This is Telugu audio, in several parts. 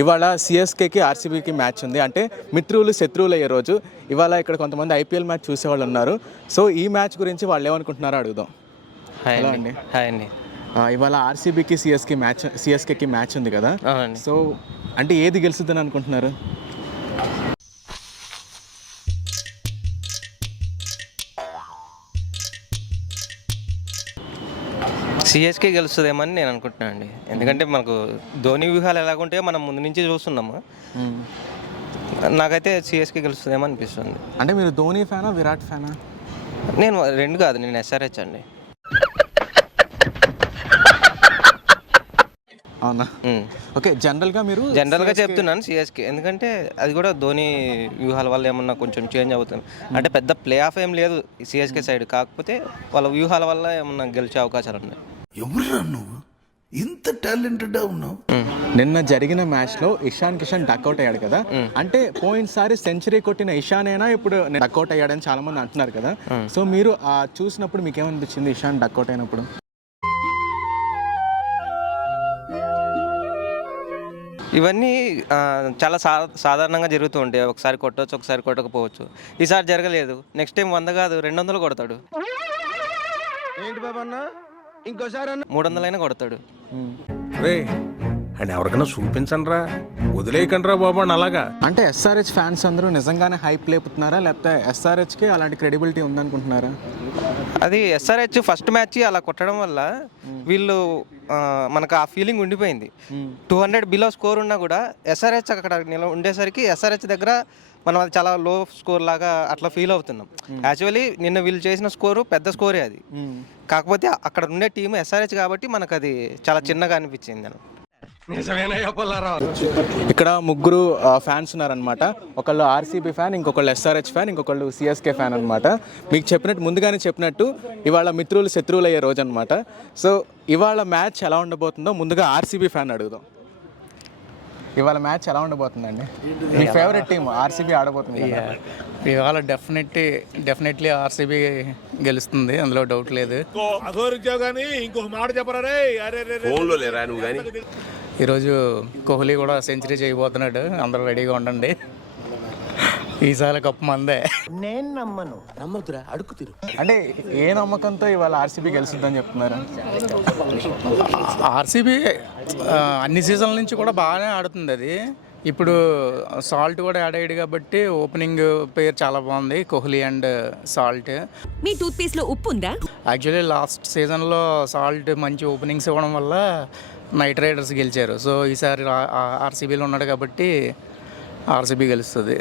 ఇవాళ సిఎస్కేకి ఆర్సీబీకి మ్యాచ్ ఉంది. అంటే మిత్రులు శత్రువులు అయ్యే రోజు. ఇవాళ ఇక్కడ కొంతమంది ఐపీఎల్ మ్యాచ్ చూసేవాళ్ళు ఉన్నారు. సో ఈ మ్యాచ్ గురించి వాళ్ళు ఏమనుకుంటున్నారో అడుగుదాం. హలో అండి. హాయ్ అండి. ఇవాళ ఆర్సీబీకి సిఎస్కేకి మ్యాచ్ ఉంది కదా. సో అంటే ఏది గెలుస్తుందని అనుకుంటున్నారు? సిఎస్కే గెలుస్తుందేమో అని నేను అనుకుంటున్నాను అండి. ఎందుకంటే మనకు ధోని వ్యూహాలు ఎలాగుంటాయో మనం ముందు నుంచి చూస్తున్నాము. నాకైతే సిఎస్కే గెలుస్తుందేమో అనిపిస్తుంది. అంటే మీరు ధోని ఫ్యానా విరాట్ ఫ్యానా? నేను రెండు కాదు, నేను ఎస్ఆర్హెచ్ అండి. అవునా? ఓకే. జనరల్గా చెప్తున్నాను సిఎస్కే, ఎందుకంటే అది కూడా ధోని వ్యూహాల వల్ల ఏమన్నా కొంచెం చేంజ్ అవుతుంది. అంటే పెద్ద ప్లే ఆఫ్ ఏం లేదు సిఎస్కే సైడ్, కాకపోతే వాళ్ళ వ్యూహాల వల్ల ఏమన్నా గెలిచే అవకాశాలు ఉన్నాయి. ఎవరురా నువ్వు ఇంత టాలెంటెడ్ ఉన్నావు? నిన్న జరిగిన మ్యాచ్లో ఇషాన్ కిషన్ డక్అవుట్ అయ్యాడు కదా. అంటే పోయినసారి సెంచరీ కొట్టిన ఇషాన్ అయినా ఇప్పుడు డక్అవుట్ అయ్యాడని చాలా మంది అంటున్నారు కదా. సో మీరు చూసినప్పుడు మీకు ఏమనిపించింది ఇషాన్ డక్అవుట్ అయినప్పుడు? ఇవన్నీ చాలా సాధారణంగా జరుగుతూ ఉంటాయి. ఒకసారి కొట్టవచ్చు, ఒకసారి కొట్టకపోవచ్చు. ఈసారి జరగలేదు. నెక్స్ట్ టైం 100 కాదు 200 కొడతాడు. ఏంటి బాబా అన్న, ఇంకోసారి 300 కొడతాడు. అండ్ ఎవరికైనా చూపించండి రా, వదిలేయకండి రా బాబు అని. అలాగా అంటే ఎస్ఆర్హెచ్ ఫ్యాన్స్ అందరూ నిజంగానే హైప్ లేపుతున్నారా, లేకపోతే ఎస్ఆర్హెచ్కి అలాంటి క్రెడిబిలిటీ ఉందనుకుంటున్నారా? అది ఎస్ఆర్హెచ్ ఫస్ట్ మ్యాచ్ అలా కొట్టడం వల్ల వీళ్ళు మనకు ఆ ఫీలింగ్ ఉండిపోయింది. 200 బిలో స్కోర్ ఉన్నా కూడా ఎస్ఆర్హెచ్ అక్కడ ఉండేసరికి ఎస్ఆర్హెచ్ దగ్గర మనం అది చాలా లో స్కోర్ లాగా అట్లా ఫీల్ అవుతున్నాం. యాక్చువల్లీ నిన్న వీళ్ళు చేసిన స్కోరు పెద్ద స్కోరే అది. కాకపోతే అక్కడ ఉండే టీం ఎస్ఆర్హెచ్ కాబట్టి మనకు అది చాలా చిన్నగా అనిపించింది. ఇక్కడ ముగ్గురు ఫ్యాన్స్ ఉన్నారనమాట. ఒకళ్ళు ఆర్సీబీ ఫ్యాన్, ఇంకొకళ్ళు ఎస్ఆర్హెచ్ ఫ్యాన్, ఇంకొకళ్ళు సిఎస్కే ఫ్యాన్ అనమాట. మీకు ముందుగానే చెప్పినట్టు ఇవాళ మిత్రులు శత్రువులు అయ్యే రోజు అనమాట. సో ఇవాళ మ్యాచ్ ఎలా ఉండబోతుందో ముందుగా ఆర్సీబీ ఫ్యాన్ అడుగుదాం. ఇవాళ మ్యాచ్ ఎలా ఉండబోతుందండి? మీ ఫేవరెట్ టీం ఆర్సీబీ ఆడబోతుంది కదా. ఇవాళ డెఫినెట్లీ ఆర్సీబీ గెలుస్తుంది, అందులో డౌట్ లేదు. ఈరోజు కోహ్లీ కూడా సెంచరీ చేయబోతున్నాడు, అందరూ రెడీగా ఉండండి. ఈసారి కప్పు మందే. నేను నమ్మదురా, అడుగుతురు. అంటే ఏ నమ్మకంతో ఇవాళ ఆర్సీబీ గెలుస్తుందని చెప్తున్నారు? ఆర్సీబీ అన్ని సీజన్ల నుంచి కూడా బాగానే ఆడుతుంది. అది ఇప్పుడు సాల్ట్ కూడా యాడ్ అయ్యాడు కాబట్టి ఓపెనింగ్ పేరు చాలా బాగుంది, కోహ్లీ అండ్ సాల్ట్. మీ టూత్ పేస్ట్ లో ఉప్పు ఉందా? యాక్చువల్లీ లాస్ట్ సీజన్లో సాల్ట్ మంచి ఓపెనింగ్స్ ఇవ్వడం వల్ల నైట్ రైడర్స్ గెలిచారు. సో ఈసారి ఆర్సీబీలో ఉన్నాడు కాబట్టి ఆర్సీబీ గెలుస్తుంది.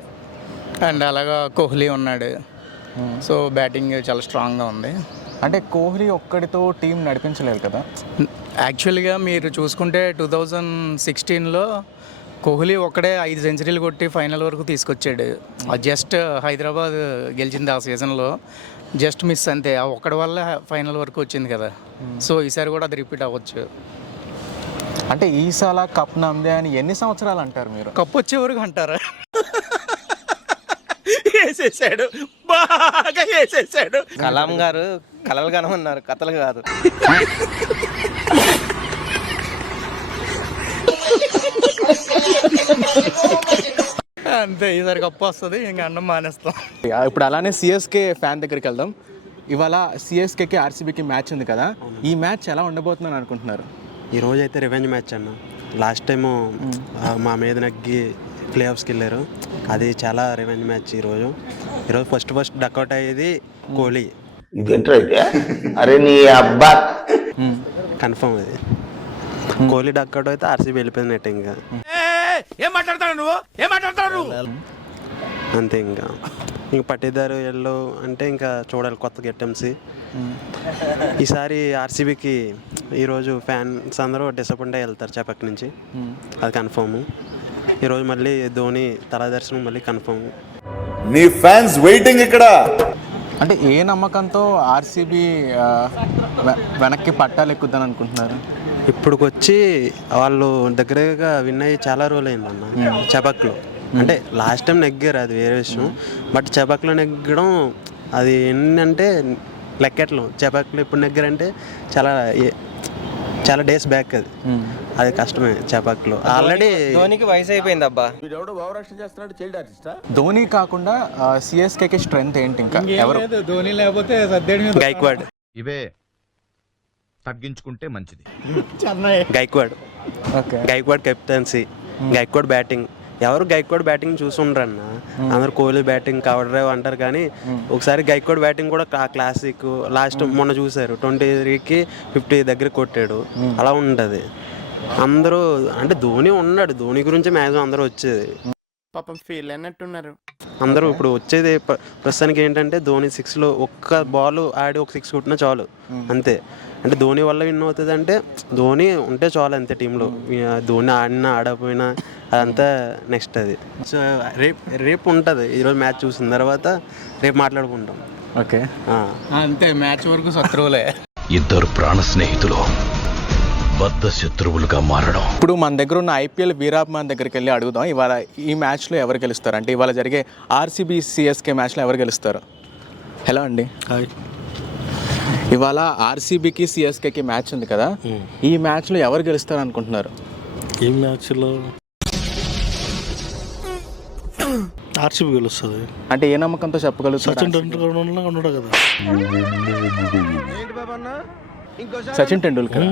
అండ్ అలాగా కోహ్లీ ఉన్నాడు, సో బ్యాటింగ్ చాలా స్ట్రాంగ్గా ఉంది. అంటే కోహ్లీ ఒక్కడితో టీం నడిపించలేదు కదా. యాక్చువల్గా మీరు చూసుకుంటే 2016లో కోహ్లీ ఒక్కడే 5 సెంచరీలు కొట్టి ఫైనల్ వరకు తీసుకొచ్చాడు. జస్ట్ హైదరాబాద్ గెలిచింది ఆ సీజన్లో, జస్ట్ మిస్ అంతే. ఆ ఒక్కడి వల్ల ఫైనల్ వరకు వచ్చింది కదా. సో ఈసారి కూడా అది రిపీట్ అవ్వచ్చు. అంటే ఈసారి కప్ నమ్మదే అని ఎన్ని సంవత్సరాలు అంటారు మీరు? కప్ వచ్చే వరకు అంటారా? బాగా వేసేసాడు. కలాం గారు కలలు కనమన్నారు, కథలు కాదు. అంతే, ఈసారి కప్పు వస్తుంది, ఇంకా అన్నం మానేస్తాం. ఇప్పుడు అలానే సిఎస్కే ఫ్యాన్ దగ్గరికి వెళ్దాం. ఇవాళ సిఎస్కేకి ఆర్సీబీకి మ్యాచ్ ఉంది కదా. ఈ మ్యాచ్ ఎలా ఉండబోతుందని అనుకుంటున్నారు? ఈ రోజు అయితే రివెంజ్ మ్యాచ్ అన్న. లాస్ట్ టైము మా మీద నగ్గి ప్లే ఆఫ్స్కి వెళ్ళారు, అది చాలా రివెంజ్ మ్యాచ్. ఈరోజు ఫస్ట్ డక్అవుట్ అయ్యేది కోహ్లీ. అరే నీ అబ్బా కన్ఫర్మ్ అది. కోహ్లీ డక్అవుట్ అయితే ఆర్సీబీ వెళ్ళిపోయింది నెట్. ఇంకా ఏం మాట్లాడతాడు అంతే. ఇంకా పట్టిదారు ఎల్లో అంటే ఇంకా చూడాలి కొత్త గెట్టెంసీ. ఈసారి ఆర్సీబీకి ఈరోజు ఫ్యాన్స్ అందరూ డిసప్పాయింట్ అయ్యి వెళ్తారు చెపక్ నుంచి, అది కన్ఫర్మ్. ఈరోజు మళ్ళీ ధోని తలా దర్శనం మళ్ళీ కన్ఫర్మ్. నీ ఫ్యాన్స్ వెయిటింగ్ ఇక్కడ. అంటే ఏ నమ్మకంతో ఆర్సీబీ వెనక్కి పట్టాలు ఎక్కుద్దని అనుకుంటున్నారు? ఇప్పుడుకొచ్చి వాళ్ళు దగ్గరగా విన్ అయ్యి చాలా రోజులు అయిందన్న చెపక్లో. అంటే లాస్ట్ టైం నెగ్గారు, అది వేరే విషయం. బట్ చెపక్లో నెగ్గడం అది ఏంటంటే లెక్కట్లో చెపక్లో ఇప్పుడు నెగ్గారంటే చాలా డేస్ బ్యాక్ అది. అది కష్టమే చేపట్లో. ఆల్రెడీ ధోనికి వయసు అయిపోయింది అబ్బా. ధోని కాకుండా సిఎస్కేకి స్ట్రెంగ్త్ ఏంటి ఇంకా ఎవరు? ధోని లేకపోతే సద్దేడు గైక్వాడ్ ఇవే తగ్గించుకుంటే మంచిది. Gaikwad okay. Gaikwad captaincy, Gaikwad batting. ఎవరు గైక్వాడ్ బ్యాటింగ్ చూసుండ్రన్న, అందరు కోహ్లీ బ్యాటింగ్ కవర్ డ్రైవ్ అంటారు కానీ ఒకసారి గైక్వాడ్ బ్యాటింగ్ కూడా క్లాసిక్. లాస్ట్ మొన్న చూసారు 23కి 50 దగ్గర కొట్టాడు. అలా ఉంటుంది. అందరూ అంటే ధోని ఉన్నాడు, ధోని గురించి మ్యాక్సిమం అందరూ వచ్చేది. పాపం ఫీల్ అయినట్టున్నారు. అందరూ ఇప్పుడు వచ్చేది ప్రస్తుతానికి ఏంటంటే ధోని 6లో ఒక్క బాల్ ఆడి ఒక 6 కొట్టినా చాలు అంతే. అంటే ధోని వల్ల విన్ అవుతుంది అంటే ధోని ఉంటే చాలు అంతే టీంలో. ధోని ఆడినా ఆడకపోయినా అదంతా నెక్స్ట్ అది. సో రేపు ఉంటుంది. ఈరోజు మ్యాచ్ చూసిన తర్వాత రేపు మాట్లాడుకుంటాం. ఓకే. అంతే, మ్యాచ్ వరకు శత్రువులే. ఇద్దరు ప్రాణ స్నేహితులు బద్ధ శత్రువులుగా మారడం. ఇప్పుడు మన దగ్గర ఉన్న ఐపీఎల్ వీరాభిమాన్ దగ్గరికి వెళ్ళి అడుగుదాం, ఇవాళ ఈ మ్యాచ్లో ఎవరు గెలుస్తారు అంటే ఇవాళ జరిగే ఆర్సీబీ సిఎస్కే మ్యాచ్లో ఎవరు గెలుస్తారు? హలో అండి. ఇవాళ ఆర్సీబీకి సిఎస్కేకి మ్యాచ్ ఉంది కదా, ఈ మ్యాచ్లో ఎవరు గెలుస్తారు అనుకుంటున్నారు? ఈ మ్యాచ్లో ఆర్సీబీ గెలుస్తుంది. అంటే ఏ నమ్మకంతో చెప్పగలుగుతారు? సచిన్ టెండూల్కర్ ఉన్నాడు కదా. సచిన్ టెండూల్కర్